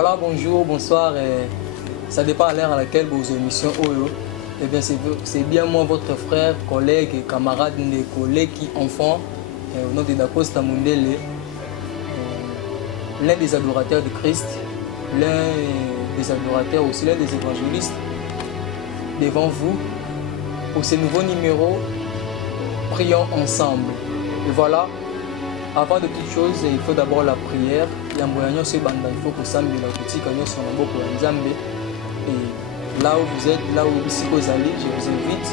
Voilà, bonjour, bonsoir. Ça dépend à l'heure à laquelle vos émissions Oyo. Eh bien, c'est bien moi, votre frère, collègue et camarade, des collègues qui enfants, au nom de Dacosta Mundele, l'un des adorateurs de Christ, l'un des adorateurs aussi, l'un des évangélistes, devant vous, pour ce nouveau numéro, prions ensemble. Et voilà, avant de toute chose, il faut d'abord la prière. Il faut que ça me et là où vous êtes, là où ici vous allez, je vous invite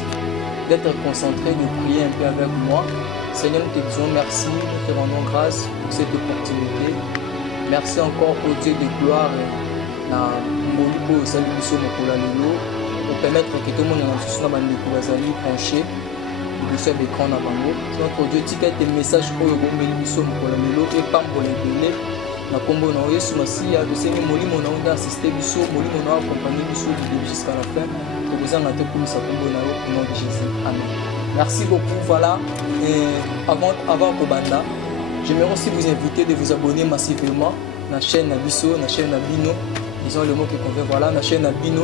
d'être concentré, de prier un peu avec moi. Seigneur, nous te disons merci, nous te rendons grâce pour cette opportunité. Merci encore au Dieu de gloire pour permettre que tout le monde soit penché. Notre Dieu dit que tes messages et pas pour les délais. Na kombo na Yesu Masiya toseni molimo na onda assister biso molimo na accompagner biso jusqu'à la fin tokozanga na te komisa kombo na yo au nom de Jésus. Amen. Merci beaucoup. Voilà, avant kobanda, j'aimerais aussi vous inviter de vous abonner massivement na chaîne na biso, na chaîne na bino, disons le mot qui convient. Voilà, na chaîne na bino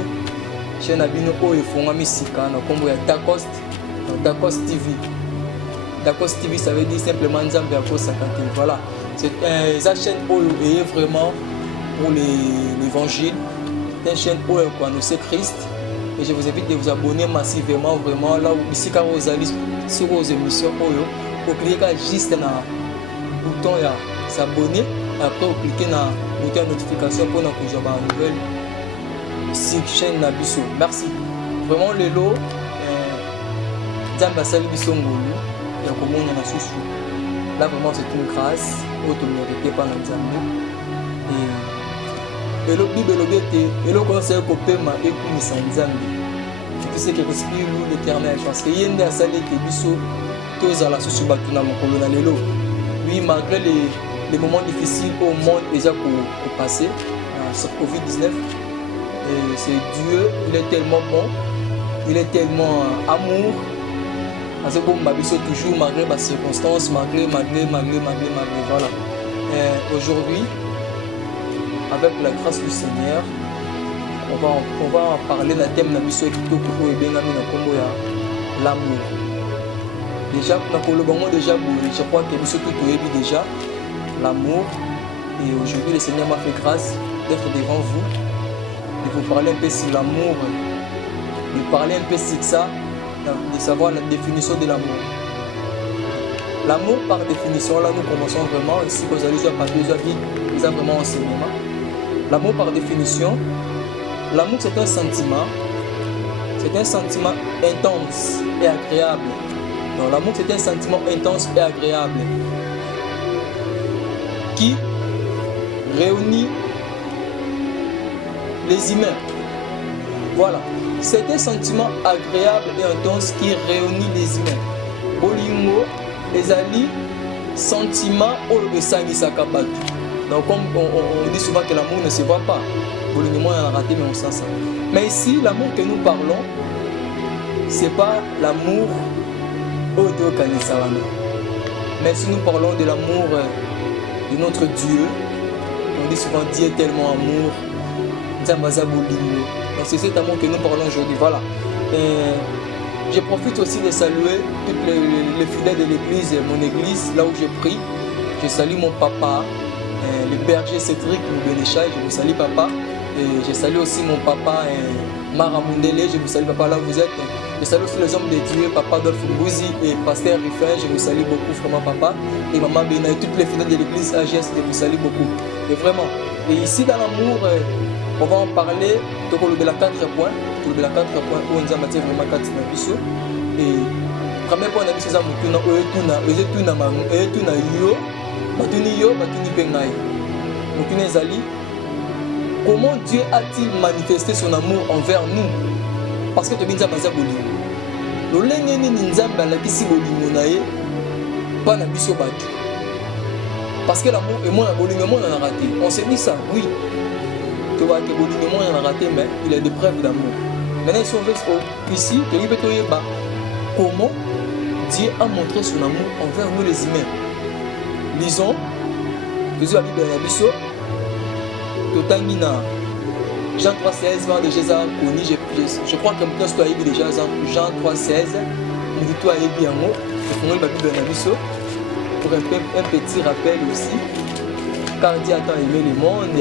oyo efongami sika na kombo ya Dacost TV. Dacost TV, ça veut dire simplement Nzambe akosaka te. Voilà, c'est une chaîne qui est vraiment pour l'évangile. C'est une chaîne qui annonce Christ. Et je vous invite de vous abonner massivement, vraiment là où ici quand vous allez sur vos émissions, vous cliquez juste dans le bouton s'abonner. Après vous cliquez dans le bouton notification pour nous avoir une nouvelle sur chaîne Nabiso. Merci. Vraiment le lot. Nzambe asali biso ngolu ya komona na susu. Là vraiment c'est une grâce auto mérité par Nzambe. Et le Bible et le conseil ko pema et kumisa Nzambe. Tu sais que respire l'Éternel parce que yende asali ke biso toza la susu batu na mokolo na lelo. Oui, malgré les moments difficiles au monde déjà pour passer sur Covid-19, c'est Dieu, il est tellement bon, il est tellement amour. Parce que toujours malgré les circonstances, malgré. Voilà. Aujourd'hui, avec la grâce du Seigneur, on va parler d'un thème qui est l'amour. Déjà, je crois que nous tout déjà l'amour. Et aujourd'hui, le Seigneur m'a fait grâce d'être devant vous, de vous parler un peu sur l'amour, de parler un peu sur ça, de savoir la définition de l'amour. L'amour, par définition, là nous commençons vraiment, ici vous allez sur papier, vous avez vraiment enseignement. L'amour, par définition, l'amour c'est un sentiment intense et agréable. Donc l'amour c'est un sentiment intense et agréable qui réunit les humains. Voilà. C'est un sentiment agréable et intense qui réunit les humains. Bolingo, les alliés, sentiments ou le sangisaka batu. Donc comme on dit souvent que l'amour ne se voit pas. Bolingo on a raté mais on sent ça. Mais ici l'amour que nous parlons, c'est pas l'amour auto kanisarana. Mais si nous parlons de l'amour de notre Dieu, on dit souvent Dieu est tellement amour. Nzambaza bolingo. Donc c'est cet amour que nous parlons aujourd'hui. Voilà. Je profite aussi de saluer tous les fidèles de l'église, mon église, là où je prie. Je salue mon papa, le berger Cédric Moubenécha, je vous salue papa. Et je salue aussi mon papa Mara Mundele, je vous salue papa là où vous êtes. Je salue aussi les hommes de Dieu, papa Dolph Mbouzi et pasteur Ruffin, je vous salue beaucoup vraiment papa. Et maman Bena et toutes les fidèles de l'église AGS, je vous salue beaucoup. Et vraiment. Et ici dans l'amour, on va en parler de la 4 points. Où on a vraiment 4 nabiso. Et premier point nabiso c'est mutuna yo batuni pengai. Mutuna ezali. Comment Dieu a-t-il manifesté son amour envers nous? Parce que tu binza baza bolingo. Lolenge ni nzamba la kisi bolingo na ye pas nabiso batu. Parce que l'amour et moi la bolingo moi on a raté. On s'est dit ça, oui. Tu vois que bolingo moi on a raté mais il a des preuves d'amour. Maintenant, si on veut ici, comment Dieu a montré son amour envers nous les humains. Lisons, Jésus a dit dans la Bible, Totamina. Jean 3,16, vend déjà connu, je crois que maintenant tu as vu déjà Jean 3,16, il dit toi et bien mot, pour la Bible pour un petit rappel aussi, car Dieu a tant aimé le monde,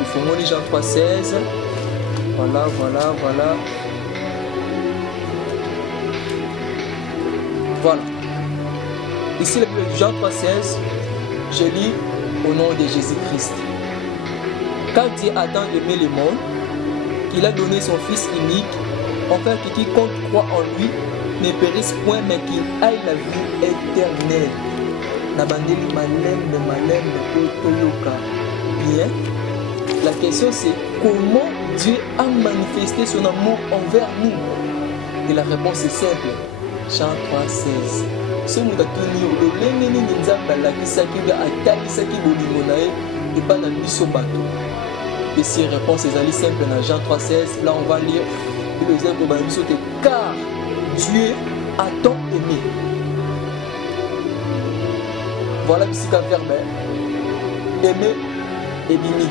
il faut lire Jean 3,16, voilà. Voilà. Ici, la Bible de Jean 3,16, je lis au nom de Jésus-Christ. Car Dieu a tant aimé le monde, qu'il a donné son Fils unique, afin que quiconque croit en lui ne périsse point, mais qu'il aille la vie éternelle. Nabandeli malem toyoka. Bien. La question c'est comment Dieu a manifesté son amour envers nous. Et la réponse est simple. Jean 3,16. Ce monde a tenu au lendemain de Nzamba la kisaki ga atalisaki bolingo na ye et pas dans biso bateau. Et si réponse est simple dans Jean 3,16, là on va lire le verset de biso car Dieu a tant aimé. Voilà le petit verbe. Aimer et bimi.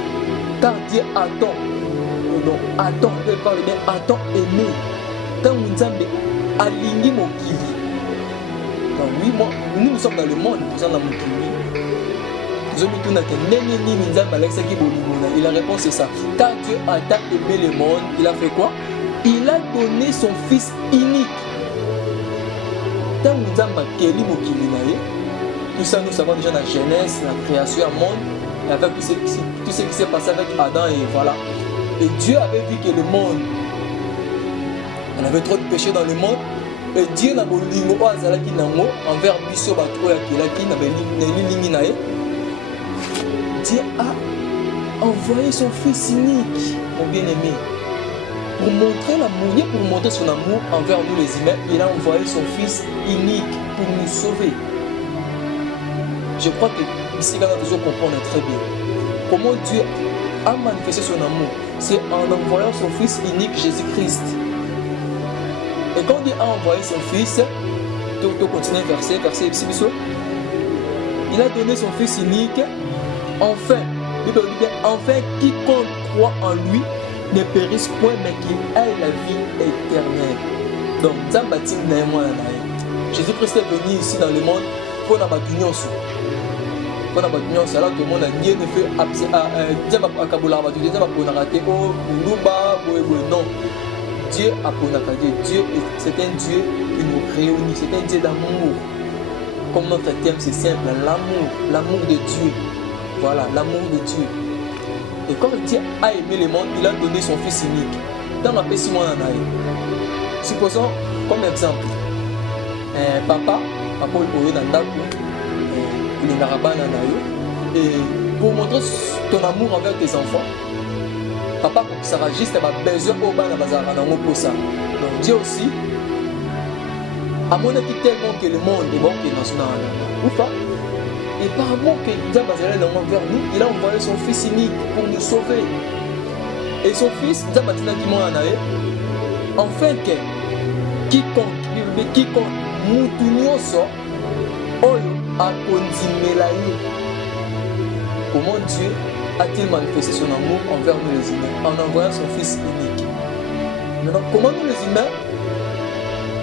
Car Dieu a tant. Donc attend, on peut parler bien attend aimé. Quand Nzambe aligné mon kili. Oui, moi, nous sommes dans le monde, nous sommes dans mon kili. Nous sommes tous dans le monde. Et la réponse est ça. Car Dieu a tant aimé le monde, il a fait quoi? Il a donné son Fils unique. Quand Nzambe a keli mon kili, tout ça nous savons déjà dans la Genèse, la création du monde, et avec tout ce qui s'est passé avec Adam et voilà. Et Dieu avait vu que le monde, on avait trop de péché dans le monde. Et Dieu n'a pas dit envers Bisso Bato Dieu a envoyé son Fils unique, mon bien-aimé, pour montrer l'amour, pour montrer son amour envers nous les humains. Il a envoyé son Fils unique pour nous sauver. Je crois que ici, là, nous devons comprendre très bien comment Dieu a manifesté son amour. C'est en envoyant son Fils unique, Jésus-Christ. Et quand Dieu a envoyé son Fils, tout continue verset il a donné son Fils unique, enfin quiconque croit en lui ne périsse point, mais qu'il ait la vie éternelle. Donc, Jésus-Christ est venu ici dans le monde pour la bataille. Pour la bataille, alors que le monde a Dieu ne fait non. Dieu a Dieu, c'est un Dieu qui nous réunit, c'est un Dieu d'amour. Comme notre thème, c'est simple, l'amour de Dieu. Voilà, l'amour de Dieu. Et quand Dieu a aimé le monde, il a donné son Fils unique. Dans la paix, supposons, comme exemple, papa, et pour montrer ton amour envers tes enfants, papa sera juste besoin au bas pour ça. Donc Dieu aussi, à mon avis tellement que le monde est bon que dans ou pas. Et par amour que Dieu a envers nous, il a envoyé son Fils unique pour nous sauver. Et son Fils, Dieu a dit enfin que quiconque moutounioso oyo a kondimela ye. Comment Dieu a-t-il manifesté son amour envers nous les humains en envoyant son Fils unique? Maintenant, comment nous les humains,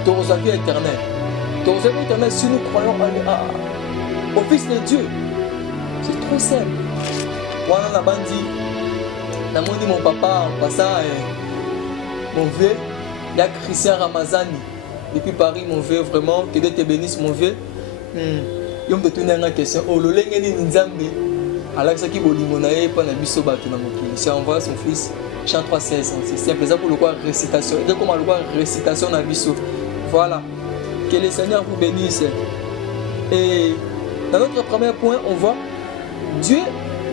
nous avons vie éternelle? Nous avons vie éternelle si nous croyons au Fils de Dieu. C'est trop simple. Moi, on a dit, mon papa en passant, mon vieux, il y a Christian Ramazani. Depuis Paris, mon vieux, vraiment, que Dieu te bénisse, mon vieux. Il me tourne une question. Oh, le lengeni nzambe. Alors ça qui bolimonae pas na biso bato na mokili. C'est envoyer son Fils. Jean 3,16. C'est simple. Ça pour le quoi récitation. Et comment le quoi récitation na biso. Voilà. Que le Seigneur vous bénisse. Et dans notre premier point, on voit Dieu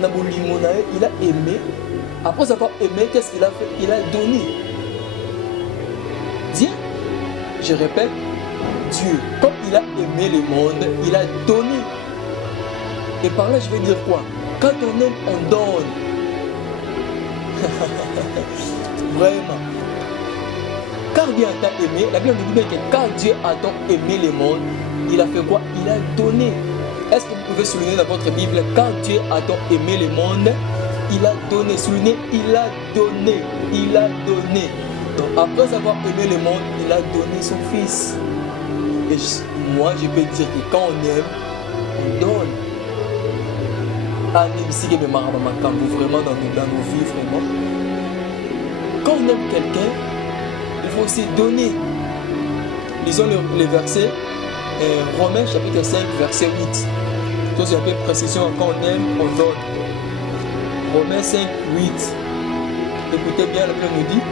na bolimonae, il a aimé. Après avoir aimé, qu'est-ce qu'il a fait? Il a donné. Dieu, je répète, Dieu, comme il a aimé le monde, il a donné. Et par là, je vais dire quoi? Quand on aime, on donne. Vraiment. Car Dieu a tant aimé, la Bible nous dit que quand Dieu a tant aimé le monde, il a fait quoi? Il a donné. Est-ce que vous pouvez souligner dans votre Bible, quand Dieu a tant aimé le monde, il a donné. Souligné, il a donné. Il a donné. Donc après avoir aimé le monde, il a donné son fils. Et moi, je peux dire que quand on aime, on donne. Même si je me marre vraiment dans nos vies, vraiment. Quand on aime quelqu'un, il faut aussi donner. Lisons les versets. Romains chapitre 5, verset 8. Tout c'est un peu précision. Quand on aime, on donne. Romains 5, 8. Écoutez bien, la Bible nous dit.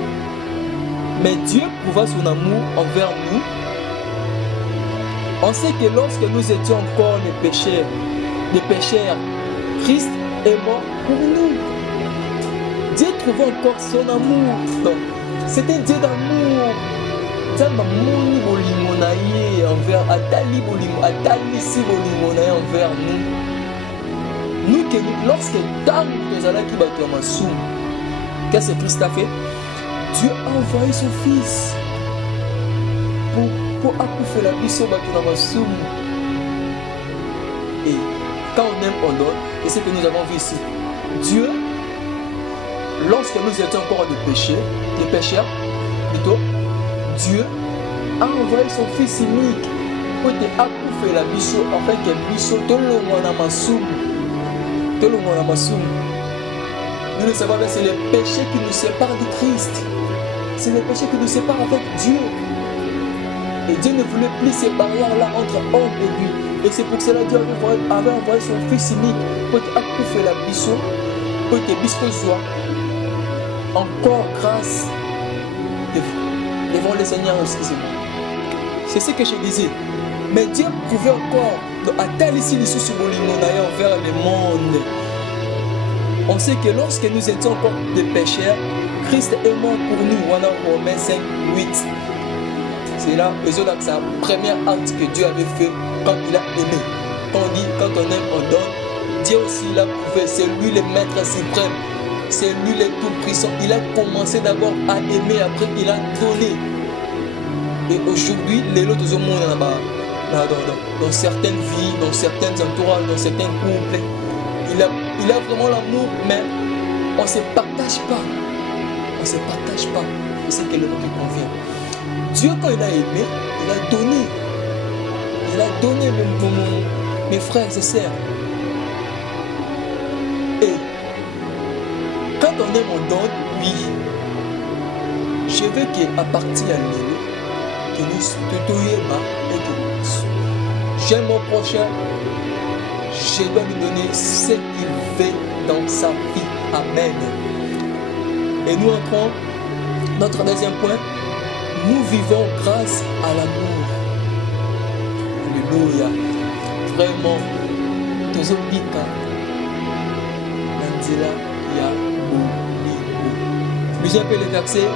Mais Dieu prouva son amour envers nous. On sait que lorsque nous étions encore des pécheurs, Christ est mort pour nous. Dieu trouva encore son amour. Donc, c'est un Dieu d'amour. Envers nous. Nous, lorsque qu'est-ce que Christ a fait? Dieu a envoyé son fils pour accoucher la mission de. Et quand on aime, on donne. Et c'est ce que nous avons vu ici. Dieu, lorsque nous étions encore des pécheurs, plutôt, Dieu a envoyé son fils unique pour te accoucher la mission, afin que la mission te le massoum. Nous le savons, c'est le péché qui nous sépare de Christ. C'est le péché qui nous sépare avec Dieu. Et Dieu ne voulait plus ces barrières-là entre homme et lui. Et c'est pour cela que Dieu avait envoyé son fils unique pour accoucher la mission, pour que bisque soit encore grâce devant le Seigneur, excusez-moi. C'est ce que je disais. Mais Dieu pouvait encore atteindre ici les sous envers le monde. On sait que lorsque nous étions encore des pécheurs, Christ est mort pour nous. Voilà Romains 5, 8. C'est là, sa première acte que Dieu avait fait quand il a aimé. Quand on dit, quand on aime, on donne. Dieu aussi l'a prouvé. C'est lui le maître suprême. C'est lui le tout-puissant. Il a commencé d'abord à aimer, après il a donné. Et aujourd'hui, les autres monde dans certaines vies, dans certains entourages, dans certains couples, il a vraiment l'amour, mais on ne se partage pas. On ne se partage pas. C'est que le mot qui convient. Dieu, quand il a aimé, il a donné. Il a donné mes frères et sœurs. Et quand on aime, on donne, oui. Je veux qu'à partir de là, que nous tutoyons et que j'aime mon prochain, je dois lui donner ce qu'il veut dans sa vie. Amen. Et nous entrons, notre deuxième point, nous vivons grâce à l'amour. Alléluia. Vraiment, tous les bika, Nandila, ya, lisez un peu le verset.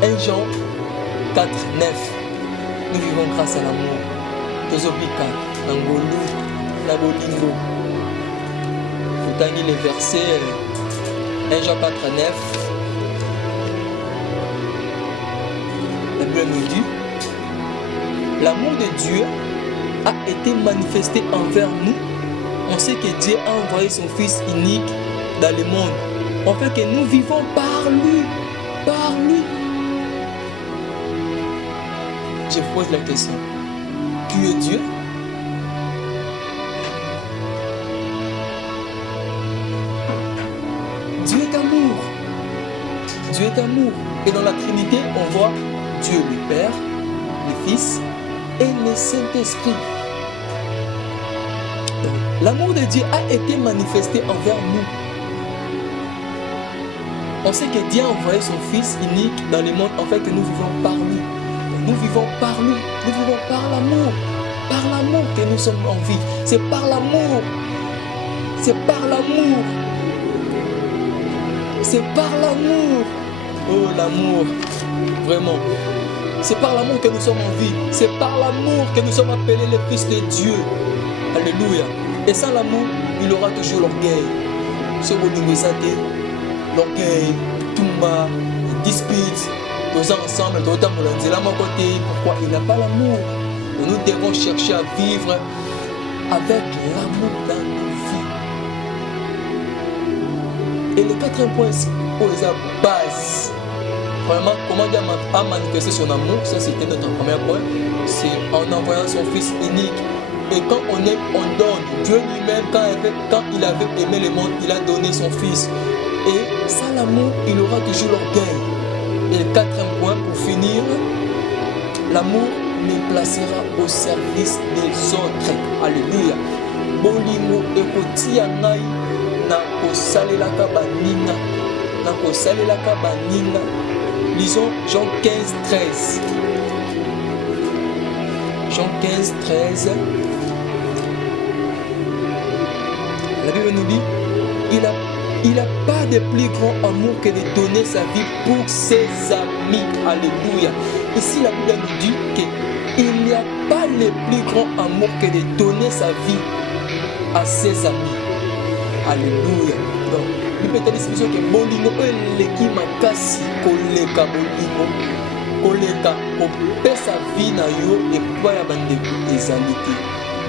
1 Jean 4, 9. Nous vivons grâce à l'amour. Tozobika, Nangolu, Nabolingo. Vous avez les versets 1 Jean 4, 9. La Bible nous dit: l'amour de Dieu a été manifesté envers nous. On sait que Dieu a envoyé son Fils unique dans le monde. On fait que nous vivons par lui. Par lui. Je pose la question. Qui est Dieu? Dieu est amour. Dieu est amour. Et dans la Trinité, on voit Dieu le Père, le Fils et le Saint-Esprit. L'amour de Dieu a été manifesté envers nous. On sait que Dieu a envoyé son Fils unique dans le monde, en fait que nous vivons par lui. Nous vivons par lui, nous vivons par l'amour. Par l'amour que nous sommes en vie. C'est par l'amour. C'est par l'amour. C'est par l'amour. Oh, l'amour. Vraiment. C'est par l'amour que nous sommes en vie. C'est par l'amour que nous sommes appelés les fils de Dieu. Alléluia. Et sans l'amour, il y aura toujours l'orgueil. Ce que nous savons, l'orgueil, Tumba, dispute, nous ensemble, nous sommes mon côté. Pourquoi il n'a pas l'amour? Nous devons chercher à vivre avec l'amour dans nos vies. Et le quatrième point, c'est la base. Vraiment, comment Dieu a manifesté son amour, ça c'était notre premier point, c'est en envoyant son Fils unique. Et quand on aime, on donne. Dieu lui-même, quand il avait aimé le monde, il a donné son Fils. Et sans l'amour, il aura toujours l'orgueil. Et le quatrième point, pour finir, l'amour me placera au service des autres. Alléluia. Bolingo ekotia ngai na kosalelaka baninga. Na kosalelaka baninga. Lisons Jean 15, 13. Jean 15, 13. La Bible nous dit, il n'a pas de plus grand amour que de donner sa vie pour ses amis. Alléluia. Ici, la Bible nous dit qu'il n'y a pas le plus grand amour que de donner sa vie à ses amis. Alléluia. Donc, il peut être l'expression que bolingo eleki makasi koleka bolingo koleka kopesa vie na yo epai ya bandeko ezali te.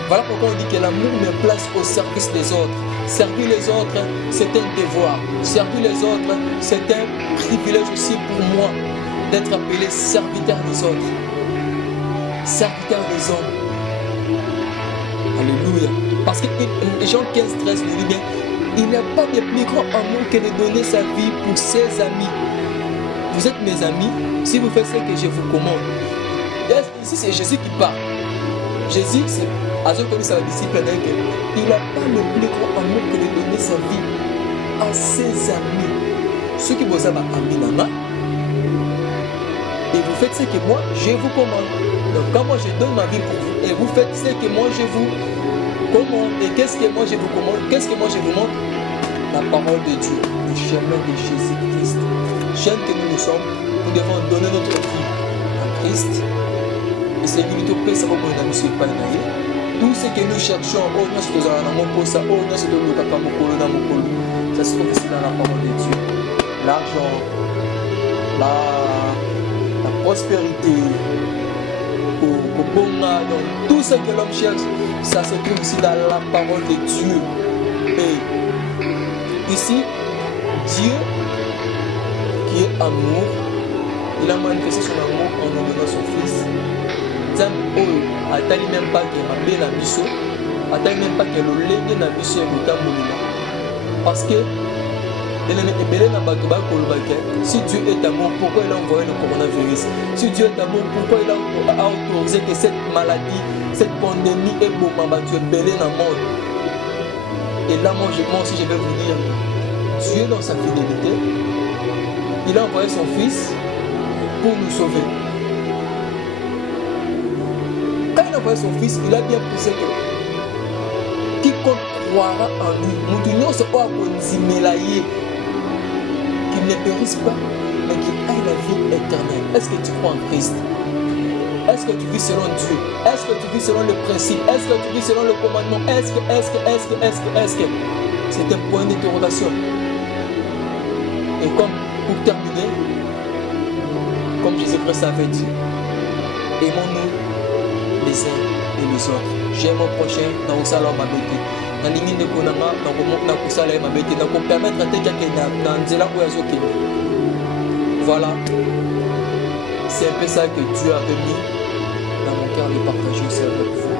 Voilà pourquoi on dit que l'amour me place au service des autres. Servir les autres, c'est un devoir. Servir les autres, c'est un privilège aussi pour moi d'être appelé serviteur des autres. Serviteur des hommes. Alléluia. Parce que Jean 15, 13 nous dit bien, il n'y a pas de plus grand amour que de donner sa vie pour ses amis. Vous êtes mes amis si vous faites ce que je vous commande. Ici, c'est Jésus qui parle. Jésus, c'est à ce que sa disciple, il n'a pas le plus grand amour que de donner sa vie à ses amis. Ceux qui vous aiment à et vous faites ce que moi je vous commande. Donc quand moi je donne ma vie pour vous et vous faites ce que moi je vous commande. Et qu'est-ce que moi je vous commande? Qu'est-ce que moi je vous montre? La parole de Dieu, le chemin de Jésus-Christ. Jeunes que nous sommes, nous devons donner notre vie à Christ. Et c'est lui qui peut savoir qu'on a mis sur le pain. Tout ce que nous cherchons, oh non, c'est dans la mokosa, oh non, c'est dans le kakamokolo, ça se trouve ici dans la parole de Dieu. L'argent, la prospérité, donc tout ce que l'homme cherche, ça se trouve ici dans la parole de Dieu. Et ici, Dieu, qui est amour, il a manifesté son amour en nous donnant son Fils. Atali même pas que ma belle ambition, atali même pas que le lenge d'ambition est le parce que si Dieu est amour, pourquoi il a envoyé le coronavirus? Si Dieu est amour, pourquoi il a autorisé que cette maladie, cette pandémie est tu belé dans le monde? Et là, moi aussi, je vais vous dire, Dieu dans sa fidélité, il a envoyé son Fils pour nous sauver. Quand il a envoyé son Fils, il a bien poussé que quiconque croira en lui, nous ne sommes pas qu'il ne périsse pas, mais qu'il ait la vie éternelle. Est-ce que tu crois en Christ? Est-ce que tu vis selon Dieu? Est-ce que tu vis selon le principe? Est-ce que tu vis selon le commandement? Est-ce que c'est un point d'interrogation. Et comme pour terminer, comme Jésus-Christ avait dit, aimons-nous les uns et les autres. J'aime mon prochain dans le salon ma bête. Voilà, c'est un peu ça que Dieu a remis dans mon cœur de partager aussi avec vous.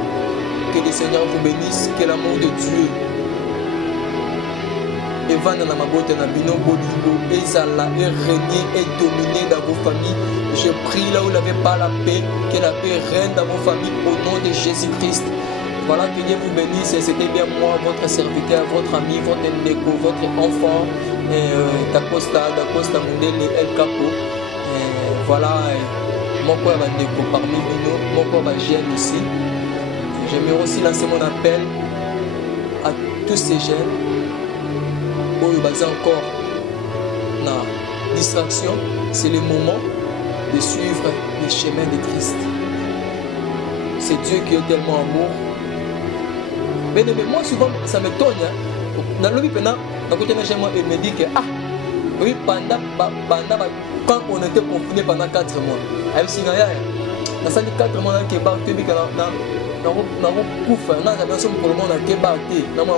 Que le Seigneur vous bénisse, que l'amour de Dieu Evan na mabote na bino bolingo ezala et régner et dominer dans vos familles. Je prie là où il n'avait pas la paix, que la paix règne dans vos familles au nom de Jésus-Christ. Voilà, que Dieu vous bénisse. Et c'était bien moi, votre serviteur, votre ami, votre ndeko, votre enfant, Dacosta Mundele El Capo. Voilà, mon corps va ndeko parmi nous, mon corps va jeune aussi. J'aimerais aussi lancer mon appel à tous ces jeunes. Basé encore dans la distraction, c'est le moment de suivre le chemin de Christ. C'est Dieu qui est tellement amour. Mais moi souvent ça m'étonne. Dans le pendant il me dit que oui, quand on était confiné pendant 4 mois, dans ces 4 mois, on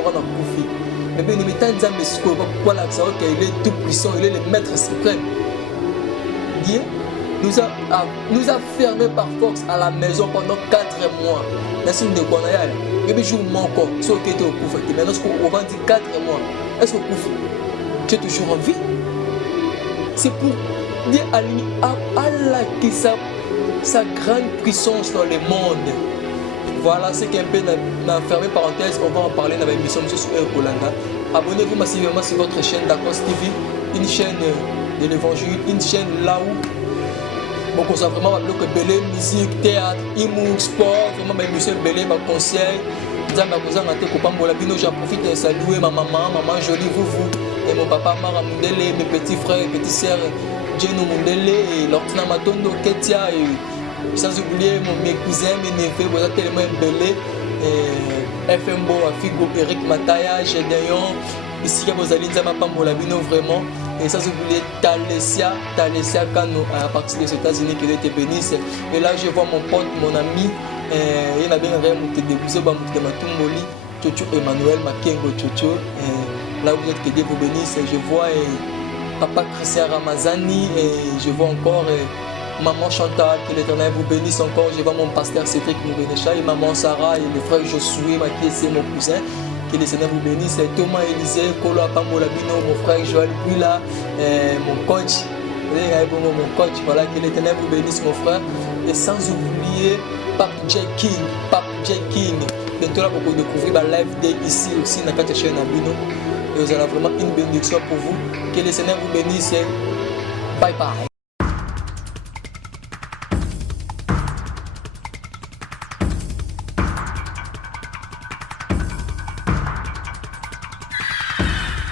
a Mais bien, voilà, il est tout puissant, il est le maître suprême. Dieu nous a fermés par force à la maison pendant 4 mois. Merci de quoi et puis, je vous manque encore. Ce qui était au couvre. Maintenant, on va dire 4 mois. Est-ce que tu es toujours en vie? C'est pour dire à Allah qui sa grande puissance dans le monde. Voilà, c'est qu'un peu dans fermé parenthèse, on va en parler dans l'émission sur Ekolanda. Abonnez-vous massivement sur votre chaîne d'Akos TV, une chaîne de l'évangile, une chaîne là où bon, on vraiment que belé musique, théâtre, humour, sport, vraiment ma émission belé, ma conseil. J'en profite de saluer ma maman Jolie Vouvou et mon papa Mara Mundele, mes petits frères et petites sœurs Djeno Mundele et Lortina Matondo Ketia et sans oublier mes cousins, mes neveux, vous êtes tellement belé FMBO, Afigo, Eric Mataya, Gédéon, ici que vous allez dire ma Pambolabino vraiment. Et sans oublier Talesia Kano à partir des États-Unis qui était bénisse. Et là je vois mon pote, mon ami, il a bien remonté de Bouzo Bamoutematumboli, Tchotcho Emmanuel Makengo Tchotcho. Là vous êtes que Dieu vous bénisse. Je vois papa Christian Ramazani et je vois encore maman Chantal, que l'Éternel vous bénisse encore. Je vois mon pasteur Cédric Mourenecha et maman Sarah et le frère Josué Mathieu, c'est mon cousin. Que le Seigneur vous bénisse. Thomas Élisée, Kolo Apambolabino, mon frère Joël Bula, mon coach. Mon coach, voilà, que l'Éternel vous bénisse, mon frère. Et sans oublier Pape Jekin. Bientôt là, vous découvrir la live day ici aussi, dans la chaîne Abino. Et vous avez vraiment une bénédiction pour vous. Que le Seigneur vous bénisse. Bye bye.